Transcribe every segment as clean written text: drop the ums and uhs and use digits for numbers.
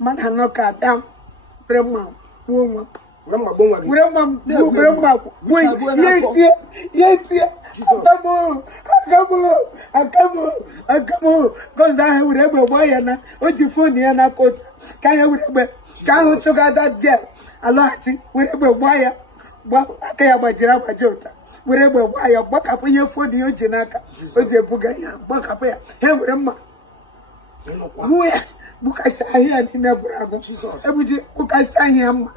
Madam, look at them. Grandma, woman. Grandma, yes, because I would ever buy an Ojiphone and a coat. Can I can't so got that girl. A lot, whatever wire. Well, I can't buy Jiraba Jota. Whatever wire, buck up in your phone, the Ojinaka, Ojipuga, buck up here. Hey, Grandma. Where? Book I say here in the Brago. Every book I say him.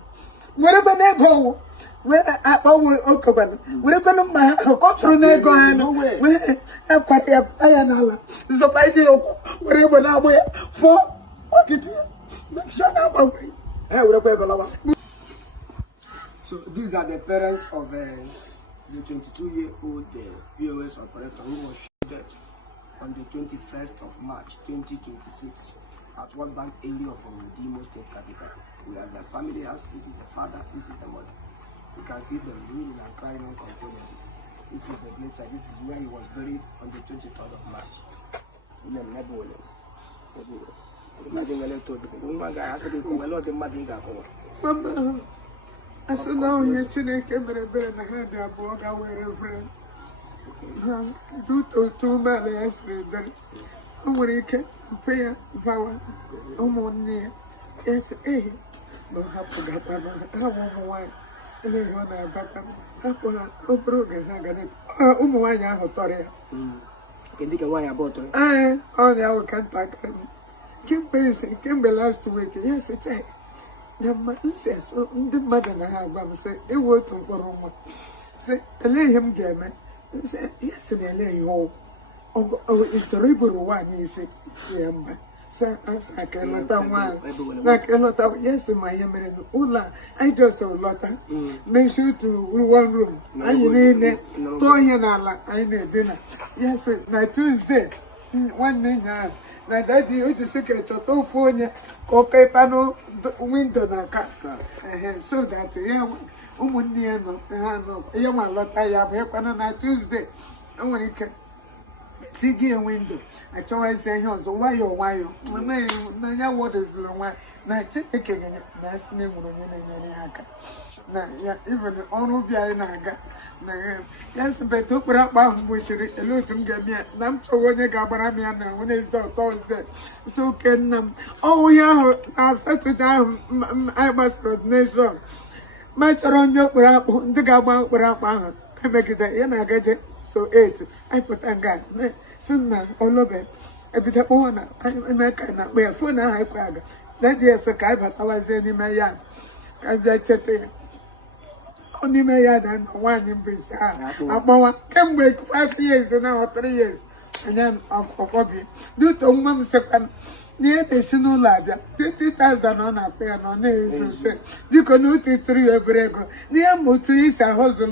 Wherever they go, where I always open, wherever my control they go, where I put a piano, so by the wherever I wear for what it is. Make sure I'm so these are the parents of the 22-year-old POS operator who was shot on the 21st of March 2026 at one bank area of the Imo State capital. We have the family house. This is the father, this is the mother. You can see them bleeding and crying uncontrollably. This is the gravesite. This is where he was buried on the 23rd of March. Mama, I said, no, you're chilling, came and I had a board, I wear a friend. Two men yesterday. I'm going to pay power. I'm on near. Yes, eh. No, I forgot. I want one. And then when I got them, I put a broken hang. Umwanya Hotoria. Can you get why I bought it? I only I can't take him. Kim Benson came last week. Yes, it's a. The man says, the mother and I have say, it word to Goroma. Say, lay him game. Say, yes, and lay you all. Oh, it's the river one, you see. Sir, I cannot have one. Like a lot of yes, in my Yemen. Ula, I just saw Lotta. Make sure to one room. I need it. Toyanala, I need dinner. Yes, na Tuesday. One thing, now that you just look at your phone, okay, panel, window, so that, yeah, Umuniano, Yama Lotta, I have help on Tuesday. I want to get Tiggy window. I try to say, so why you, no, what is the one? Now, chicken, that's name of the now, even the honor Naga. Yes, but took up my wish a little get me. I'm so when you got Baramiana when it's the Thursday. So can oh, yeah, I settled down. I must road nation. My Toronto, the Gabba, I make it and I get it to 8. I put a gun. Sooner or Lobe. I put a corner. I make a wear phone. I crack. That year's a guy, but I was in my yard. I bet it. Only my yard and one in Bizarre. I can wait 5 years and now 3 years. And then Uncle Bobby. Do to 1 second. Near the Sino Labia, 50,000 on a pair on his. You can note it 3 every go. Near Motuis, a hustle,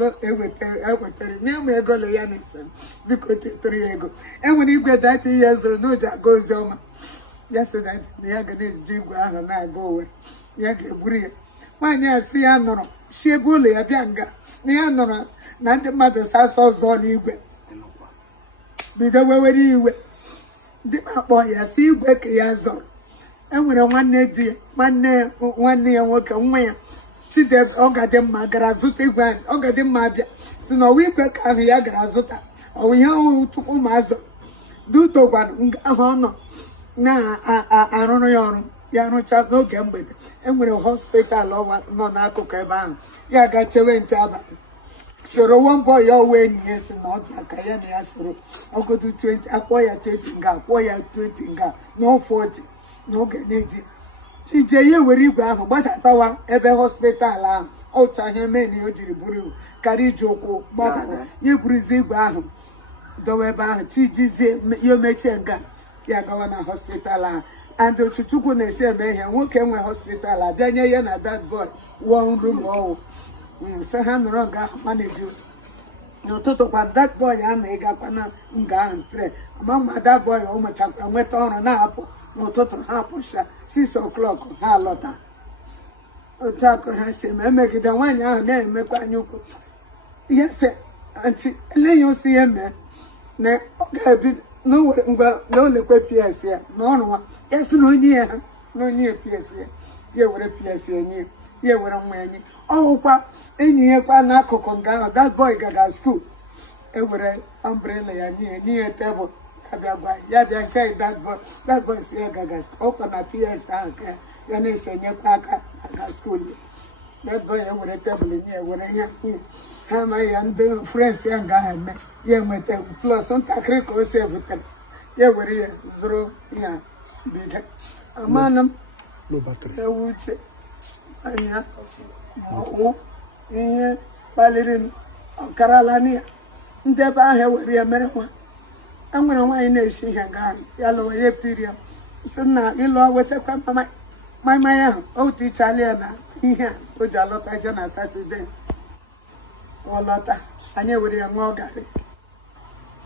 near me a Golianison, because 3 ago. And when you get that years, no that goes on. Yesterday, the Yagan Jim and I go away. Yak Brie. When you see Anno, she bully a Bianga, Nianora, not the mother's house all you went. Because where you went. The boy, I see you back a yazor. And when I one day, 1 year work away. See there's Ogadem Magarazuti Grand, Ogadem Madia. So now we back a Yagarazuta. Or we have to Umazo. Do to one, honor. Now, I don't know. Yano child no gamble. And when a hospital or no narco caban, Yaga Chewen Chaba. So one boy your way, yes, and not like I am. I'll go to 20, acquire 20 gap, acquire 20 gap, no 40, no Canadian. She tell you where you go, but I power every hospital. Outside him, many Ojiburu, carry Joko, Baba, you breezy Baham. The way by TGZ, you make a gun. Yeah, go on a hospital. And the Chutukune say, man, who came to hospital? Then you are that boy, 1 room all. Sahan Roga manage you. No total but that boy and a gapana and straight. Among that boy, Omachak went on an apple. No total apple 6 o'clock, Halota. Otaco has him, and make it a 1 year name, make one you. Yes, sir. Until you see him, okay, no liquid PS here, no, yes, no near, no near PS here. You were a PS here, you were a man. Oh, pa, any year, that boy got school. Every umbrella near table. Yeah, they say that boy say gagas open a PS and then say near school. That boy over a table near when I am how my young friends young guy next year with them plus some tacrico save with them. Yeah, we're here, zero, yeah, big a man, no battery. I would say, yeah, yeah, Ballerin, Carolania, Deba, here, America. I'm going to wine a she hang yellow epithelium. So now you know what I come my oh, Italiana, here, put a lot of Jana Saturday. Oh, Lotta, I never did a morgan.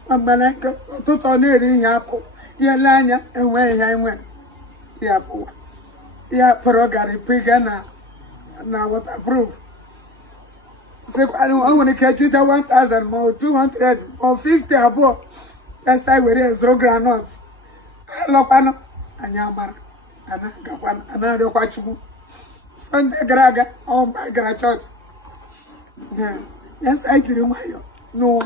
I'm going to near apple, Yelania, and where I went. Yeah, Perogari, Pigana, now what I prove. So I don't want to catch you the 1,000 more, 200 or 50 above. That's why we're so granite. Lopano, and Yamar, and Gapan, another watchable. Sunday Graga, oh my God, church. Yes, I do my no,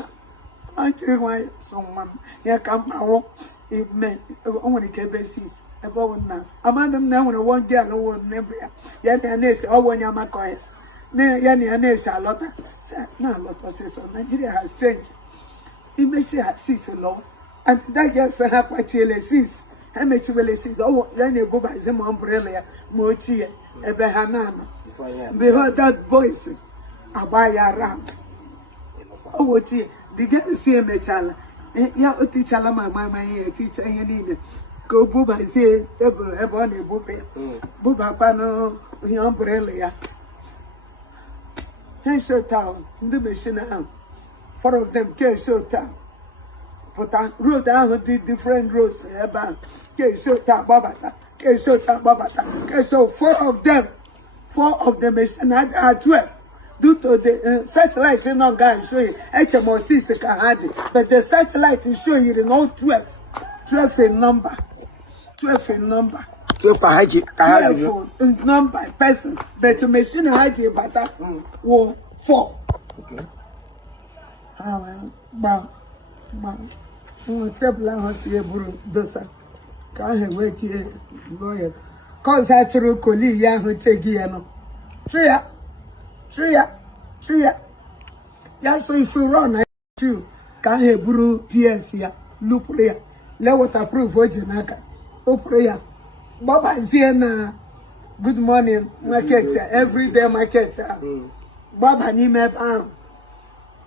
I do my someone. Here come my walk. It meant only basis about now. Among them now, one day alone, never. Yet, and this, oh, when you're my coin. Yanni and this, a lot. No, lot was so. Nigeria has changed. It makes you have six alone. And that just happened to six. I met you will see. Oh, then you go by the umbrella, Mochi, a Behanana. Behold that voice, I buy around. Oh, what the girl see a metal. Yeah, a teacher, my teacher, you need it. Go Buba, say, Ebony Bube, Buba Pano, the umbrella. Hey, show town, the machine. 4 of them came show town. But I wrote down the different roads about show town Babata, show town Babata. So 4 of them is another 12. Due to the satellite, you know, guys, show you HMO 6 can have it. But the satellite is show you know 12. 12 in number. 12 in number. 12 in number person. But to machine had it, but 4. Okay. Table house here, Dosa. Can't wait here, lawyer. Cause I to Coli, young who take Giano. Tria. Yeah, so if you run, I do. Can't have brew PS here, loop prayer. Let what approve Vojanaka. Oh, prayer. Baba is here now. Good morning, market, everyday market. Baba, ni me down.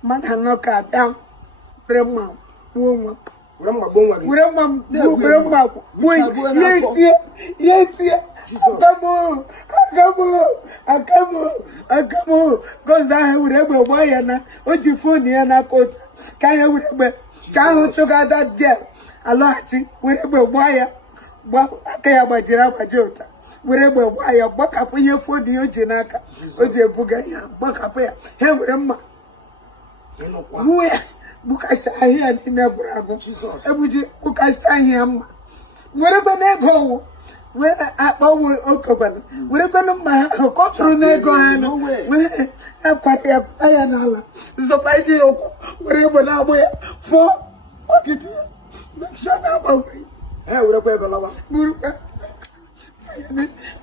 Man, I knock down. Grandma, woman. Grandma, come on. Cause I would ever buy an Oji and I quote. Can't also got that girl. A lot, whatever wire. I can't buy Jota. Whatever wire, buck up in your phone, the Ojinaka, Oji Bugaya, buck up here. Here with him. Where? Bukasa here in the Bravo. Every Bukasa him. Wherever they go, where I always open. Wherever my control they go, where I put a piano. So by the wherever I wear 4 what it is. Make sure about it. I would have ever loved.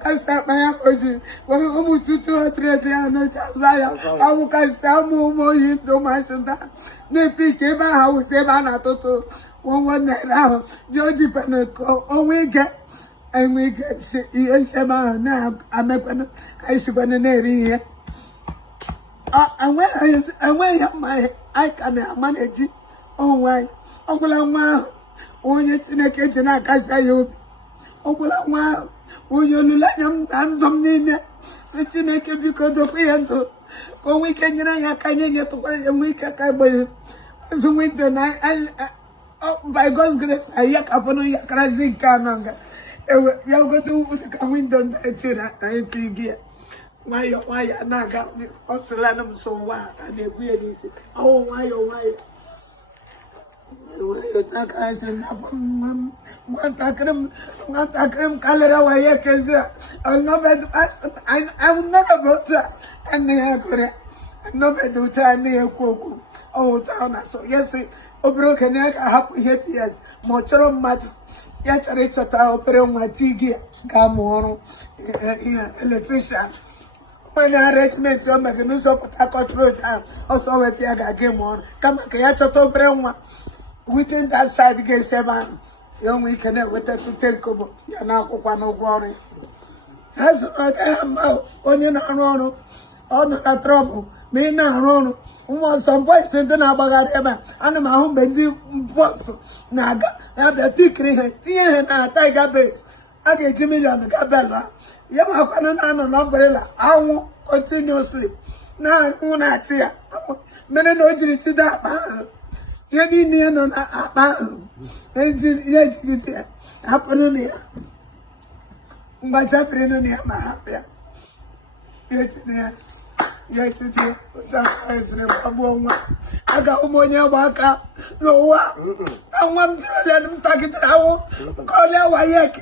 I start my apology. Well, almost 200 years. I will cast some more into my son. They pick him out, house, Evana Toto, 1 night out. Georgie Panaco, oh, we get, and we get Sema now. I'm a pen, I should be an area. And where my I can manage it. Oh, why? Uncle, when it's in a kitchen, I can say you. Uncle, when you let them and dominate, such a naked because of Pianto. For we can get to work a week at Cabo. So winter night, by God's grace, I yak upon your crazy cananga. You go to the window, I think here. Why, Naga, also Lanham so wild, and they really say, oh, why. Kalera waya keza. I'll not bet us. I will never go to and they are correct. No better time near Coco. Oh, town. So, yes, a broken egg, a happy happiest. Mochero mat. Yet a rich at our my tea come on, electrician. When I regiment, some mechanism of Takot Road, also at the game on. Come on, Kayato Brema. Within that side, game 7. Young we connect with that to take over. You're now one of worry. As I am on your on the trouble. Me now, Rono. Was some boys in the Nabagarema, and my home bendy was Naga. Now the pickery, Tia and I tiger base. I get Jimmy on the Gabella. Yamakan an umbrella. I won't continuously. Now, one at here. Many no to that. You didn't know that. Yes, happening here. But happening near my happy. Yet, I got Monia Baka. No one. I want to let them take it out. Call her Wayak.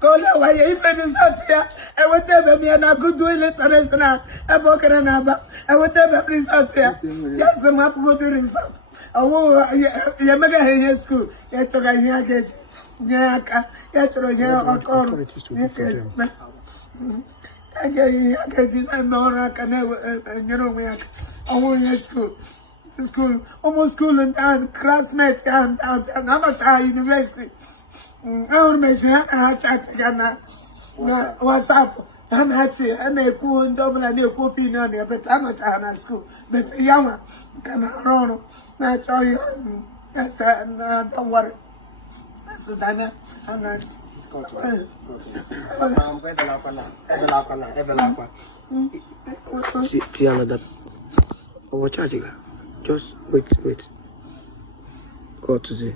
Call her Wayak. If it is out here, I will tell me and I could do it. I walk in another. I will tell them this out here. Yes, I'm up to go to the result. Oh, you make a hair school. Yet, to get Yaka. Yet, to get a call. I get Nora can never, you know, oh, school, almost school and classmates and another university. I want to mention what's up. I'm actually, and they cool and double and they cool opinion, but I'm not at school. But Yama can run. That's all you. That's don't worry. That's the Dana and that's. See another. Over charging. Just wait. Go to see.